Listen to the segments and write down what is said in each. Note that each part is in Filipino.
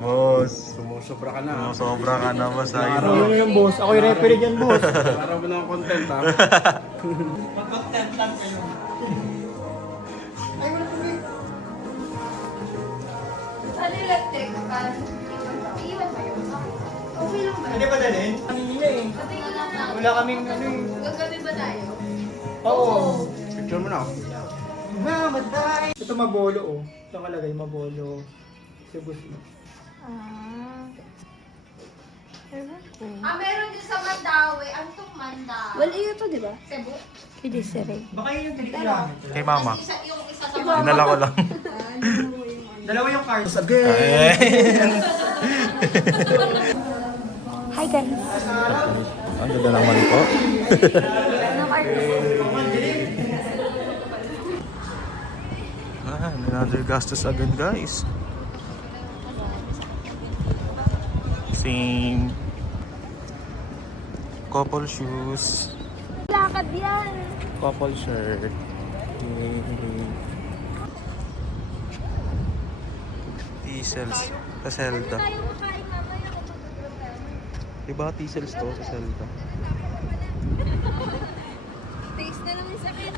Boss. Sobra ka na. Sobra ka na, boss. Araw mo yung boss. Ako yung referee dyan, boss. Araw mo ng content, ha? Mag-content lang kayo. Ano yung electric? Iwan ba yun? Okay lang ba? Hindi ba dalhin? Kanina eh. Patingin lang na. Wala kaming ano eh. Gagabi ba tayo? Oo. Picture mo na, ako. Mamatay! Ito mabolo oh. Ito nakalagay mabolo. Cebu. Meron din sa Mandawi. Ano itong Mandawi? Well, iyo to, di ba? Cebu? Kay Desiree. Baka yun yung tinikilahan. Kay mama. Yung isa sa Dinala ko lang. Dalawa yung cards. Hi guys. Ang ganda naman po. Anong artist? Another gastos again, guys. Same. Couple shoes. Lakad yan. Couple shirt. T-cells sa Zelda. Tayo makain mamaya kung magdodrop tayo. Diba T-cells to sa Zelda? Taste na lang yung sakit.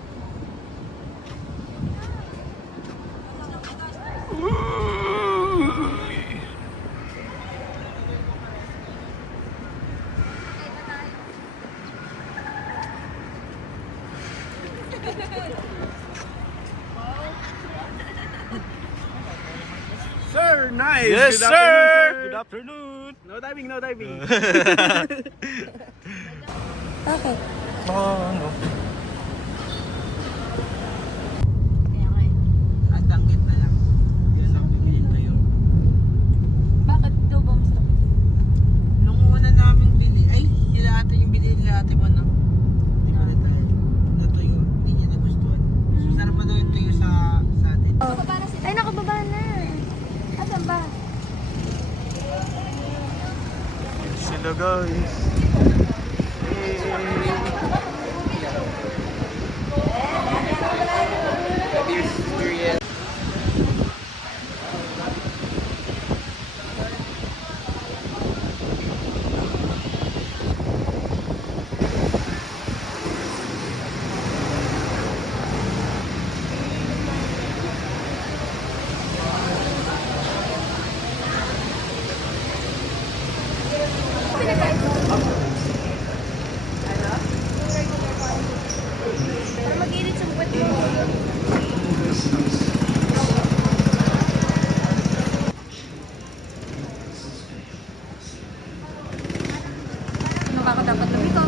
Sir, nice! Yes, Good sir! afternoon, Good afternoon! No diving, no diving. Bakit? Ano? At tanggit na lang. Yun ang bibili tayo. Bakit daw ba masarap? Nung una namin bili, ay, yun ate yung bili nila ate mo, no? Di ba rin tayo? Natuyo, hindi niya nagustuhan. So, sarap pa daw yung tuyo sa atin. Ay, nakababa na. Asan ba? Sila, guys. Para mag-init yung puwet mo. Ano ba ako dapat lumiko?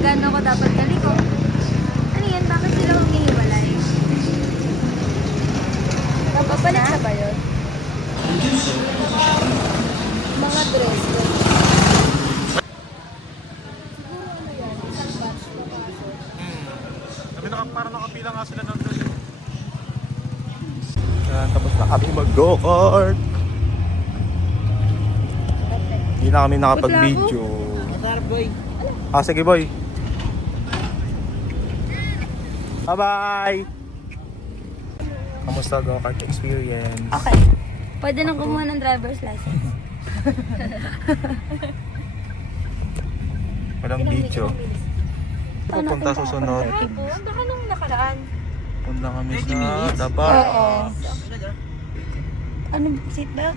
Gano'n ko dapat galiko? Ano yan? Bakit sila humihiwalay? Papalit na ba yun? Mga dress. Parang nakapila nga sila ng dress. Yan, tapos na kami mag-go-kart. Hindi na kami nakapag-video. Boy. Sige boy. Bye-bye! Kamusta go-kart experience? Okay. Pwede nang kumuha ng driver's license. Walang video. Pupunta susunod. Baka nung nakaraan. Punta kami sa Daba. Oo. Anong seatbelt?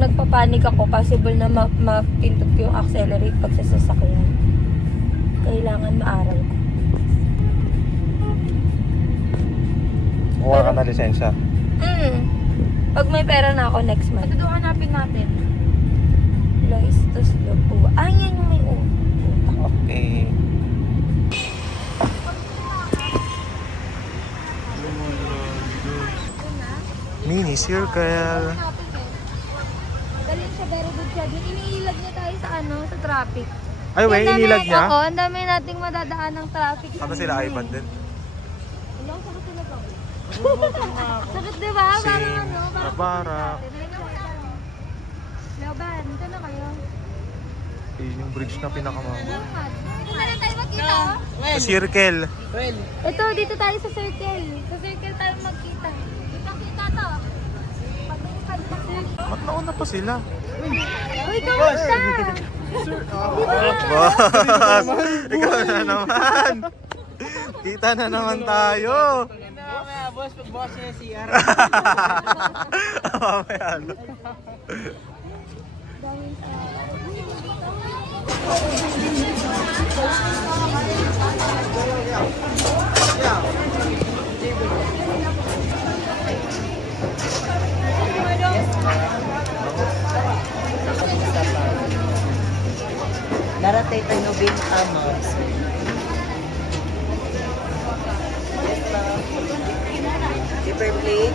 Nagpapanik ako, possible na mapindot ko yung accelerate pag sa sasakyan. Kailangan maaral ko. Kuha ka na lisensya. Pag may pera na ako next month. Ito hanapin natin. Lois, tos po. Ah, yan yung may Okay. Mini circle. Galing siya, very good siya. Iniilag niya tayo sa sa traffic. Ay, wey, inilag niya? Oo, ang dami nating madadaan ng traffic. Ano sila, iPad din? Ilang sa sila ba? Sakit diba? Parang Same. ano, parang Nabara. Laban, dito na kayo. Yun yung bridge na pinakamahal. Dito na tayo magkita, oh. Sa circle. Well, Ito, dito tayo sa circle. Sa circle tayo magkita. Dito kita to. Ba't nauna pa sila? Uy, kamusta? Boss! Ikaw na naman! Kita na naman tayo! mamaya boss, pag boss niya si CR. Mamaya ano? Daratay tayo bin amos. Paper plate.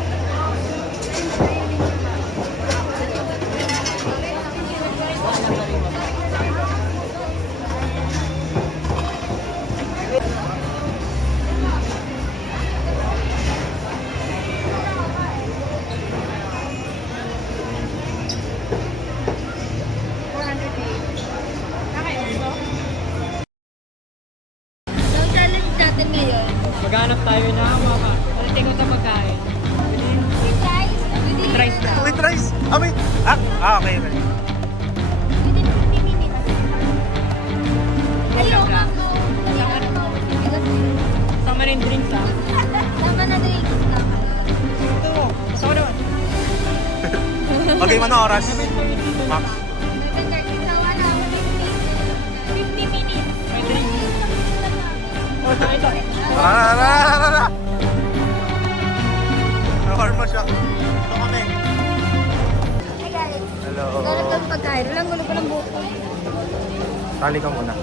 Ang challenge natin ngayon. Maghanap tayo na mga palitin ko sa pagkain. With rice. Within, Rice na. Wait, rice! Ah, wait! Okay. within 50 minutes. Ayaw ka mo. Ayaw ka mo. Sama rin drinks ah. Tama na drinks. Tama na. Ito mo. Kasama naman. Okay, ano oras? Max. 7:30 na wala. 50 minutes. May drinks. Oh, sa ito. Tara! Nakarma siya. Ito kami. Hi guys. Hello. Sarap ng pagkain. Walang gulo ko ng buko. Tali ka muna.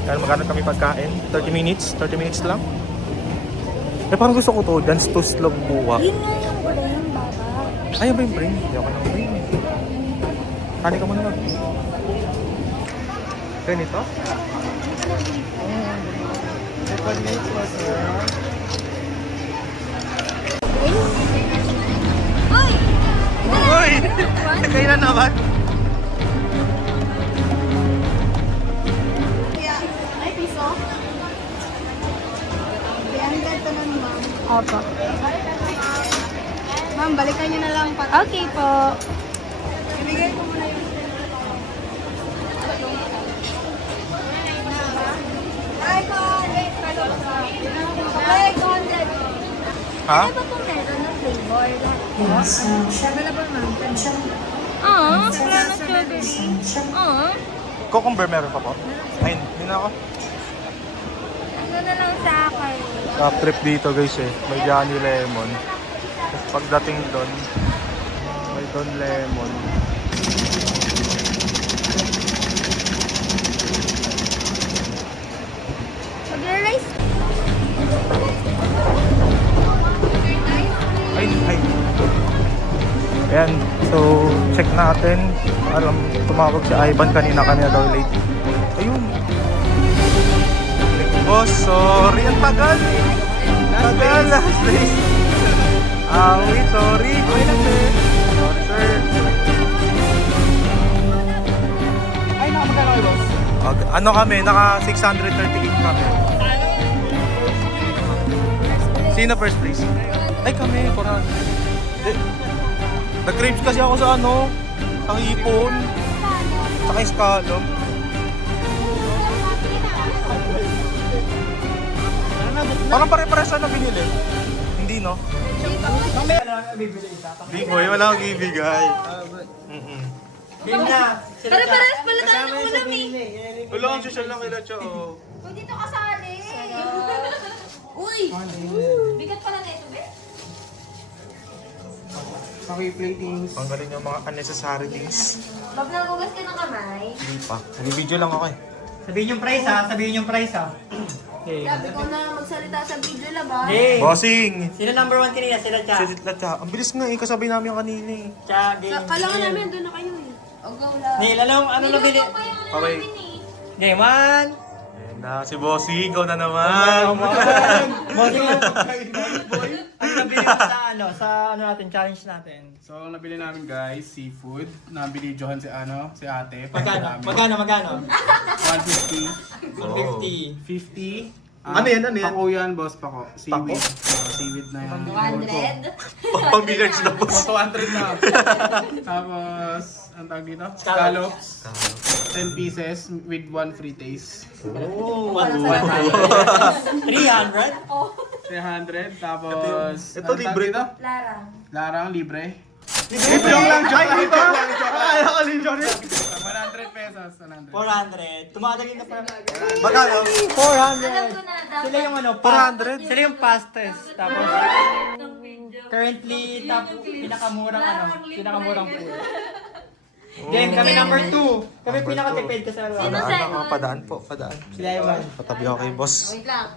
Kaya maghanap kami pagkain. 30 minutes? 30 minutes lang? Eh parang gusto ko to. Dance to slog buwa. Yun nga yung gulo ng baba. Ayaw ba yung brain? Hindi ako ng brain. Tali ka muna mag. Ganito? Uy! Uy! Kailan naman? Ay, piso? 300 to nun, ma'am. Opo. Ma'am, balikan niyo na lang pa. Okay po. Ibigay ko muna yung... Ay, 200. Ay, 200. Ha? Ano ba kung meron ng flavor? Available ma'am. Oo, wala na strawberry. Oo. Cucumber meron pa po? Ay, hindi na ako. Ano na lang sa akin? Top trip dito guys eh. May Johnny Lemon. Tapos pagdating doon, may Don Lemon. Mag-rice? Ay. Ayan, so check natin. Alam, tumawag si Ivan kanina daw late. Ayun. Oh, sorry. Ang tagal. Tagal. Last day. Wait, sorry. Sorry, sir. Ay, nakamagkano kayo boss? Okay. Ano kami? Naka 638 kami. Sino first place? Ay, kami. Kurang. Nag-craves kasi ako sa ano? Sa hipon. Saka yung scallop. Parang pare-pares na binili. Hindi, no? Mamaya na lang bibili isa. Big boy, wala akong ibigay. Game na. Pare-pares pala tayo ng ulam eh. Wala akong social lang kila Cho. Uy, dito kasali. Uy! Bigat pala na ito, be. Okay, platings. Tanggalin yung mga unnecessary things. Bob, nagugas ka ng kamay. Hindi pa. Nag-video lang ako eh. Sabihin yung price ha. Sabihin yung price ha. Okay. Sabi ko na magsalita sa video lang, ba? Game. Bossing! Sino number 1 kanina? Sila Cha. Sisit na Cha. Ang bilis nga eh. Kasabay namin yung kanina eh. Cha, game. Kala nga namin, doon na kayo eh. O, go lang. Neil, ano na bili? Okay. Game 1. Na, si Bossy, ikaw na naman. Bossing yung ang nabili mo sa ano natin, challenge natin. So, ang nabili namin guys, seafood. Nabili Johan si ate. Magkano? 150. 150. 50. Ano yan, ano yan? Pako yan, boss, pako. Seaweed. Seaweed na yan. 200. Pang-billiards na, boss. 200 na. Tapos, ang tawag dito? Scallops. 10 pieces with 1 free taste. Oh, Para 300? 300. Tapos, Ito, anong tawag libre dito? Larang. Larang, libre. Joke lang, joke lang. Ay, ako din, joke lang. 100 pesos. 100. 400. Tumatagin na pa. Magkano? 400. Alam ko na, dapat. Sila yung 400? Sila yung fastest. Tapos, currently, pinakamurang food. Then, kami number 2. Kami pinakatipid kasi Sino wala. sa Padaan po, padaan. Sila yung Patabi ako kay boss. Wait lang. Sa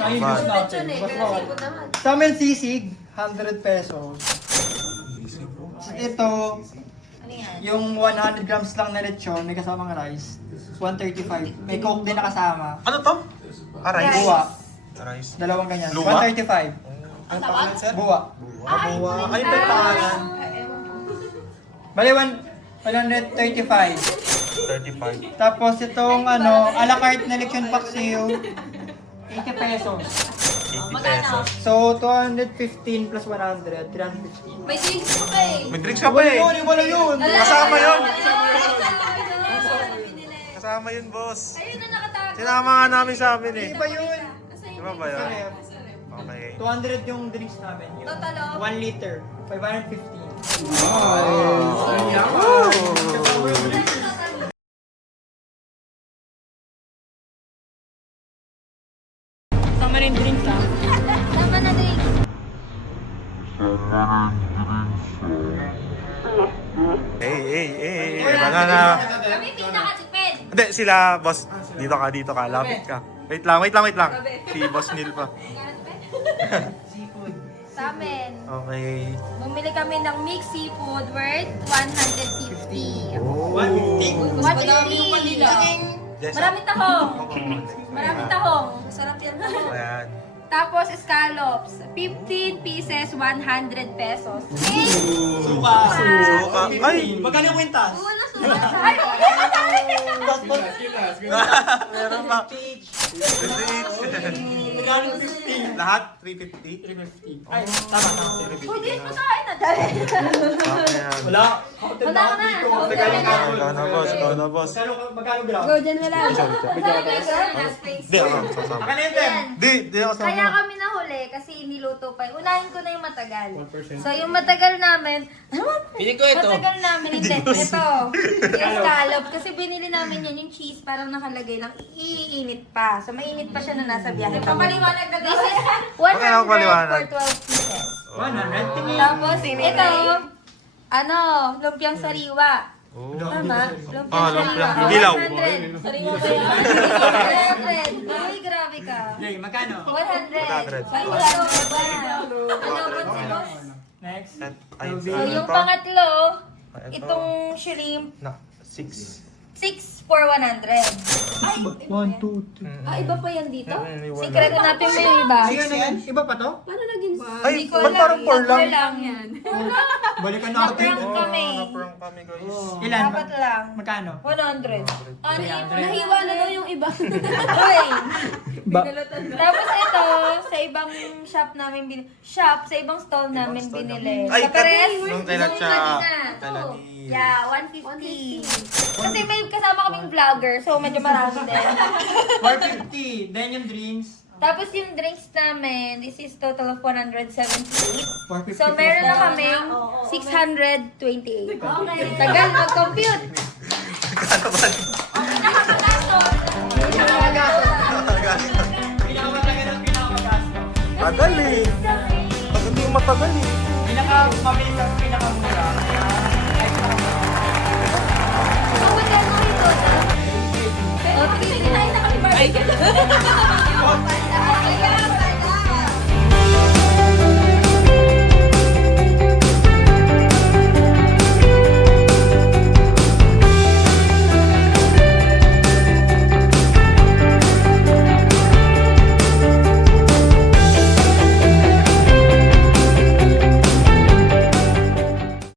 akin, Umayon. boss Lechon eh. Boss Kaya Paul. sipot naman. Sa amin sisig, 100 pesos. Ito, Ano yan? yung 100 grams lang na lechon, may kasamang rice. 135. May coke din na kasama. Ano to? Rice. Buwa. Rice. Dalawang ganyan. Luma? 135. Ang pangalan, sir? Buwa. Buwa. Ay, may pangalan. Bali, 135. 35. Tapos itong a la carte na lechon paksiw, 80 pesos. 80 pesos. So, 215 plus 100, 315. May drinks pa pa eh. May drinks ka pa eh. Wala yun! Kasama yun. Binili. Kasama yun, boss. Ayun na nakatago. Sinama nga namin sa amin eh. Iba yun! Di ba ba yun? Okay. 200 yung drinks namin. Yung Total of? 1 liter, 515. Sama rin drinks ha? Tama na drinks. Hey. Banana. Kami pinakatipid. Hindi, sila, boss. Dito ka. Lapit ka. Wait lang. Si Boss Neil pa. Seafood. Sa amin. Okay. Bumili kami ng mixed seafood worth 150. 150? 150. Maraming tahong. Maraming tahong. Sarap yan. Ayan. Tapos scallops. 15 pieces, 100 pesos. Hey! Suka. Suka. Ay! Magkano yung kwintas? Wala suka. Ay, wala tayo. Meron pa. Peach. 58. Magkano yung 50? Lahat? 350? 350. Ay, tama. Pwede mo sa akin na dahil. Ayan. Wala. Counted Wala na ka na. dito. Ikaw na, boss. Magkano gram? Go dyan wala. Hindi, ako. Sasama. Magkano yung tem? Di ako Kaya sama. kami nahuli kasi iniluto pa. Unahin ko na yung matagal. So yung matagal namin, Pili ko ito. matagal namin, hindi. Ito, yung scallop. Kasi binili namin yan, yung cheese parang nakalagay lang, iinit pa. So mainit pa siya na nasa biyahe. Papaliwanag na This is Okay, ako 100 paliwanag. for 12 pieces. 100? Tingin. Tapos ito, lumpiang sariwa. Tama? lumpiang dilaw. 100. Sariwa ba yan? 100. Uy, grabe ka. Jay, magkano? 100. 100. Ay, laro ka ba? Ano ba si boss? Next. Ayun, So, yung pangatlo, itong shrimp, Na, 6. 6 for 100. Ay, 1, 2, 3. iba pa yan dito? may wala. Secret hanapin mo yung iba. Ay, ano yan? Iba pa to? Paano naging Ay, Hindi ko ba't alam. parang 4 lang? 4 lang yan. Balikan natin. Naprank kami. Na-prank kami, guys. Ilan? Dapat lang. Magkano? 100. Ano, 300. nahiwa na daw yung iba. Uy. Tapos ito, sa ibang shop namin binili. Sa ibang stall namin binili. Ay, Sa pares, nung kailan siya? Kailan ni- Yeah, 150. Kasi may kasama kaming vlogger, so medyo marami din. 450. Then yung drinks. Tapos yung drinks namin, this is total of 178. 450 So meron na kaming 628. Tagal mag-compute. Pinakamatagal ang pinakamagastos. Tagal eh. Tagal yung matagal eh. Pinakamabilis ang pinakamura.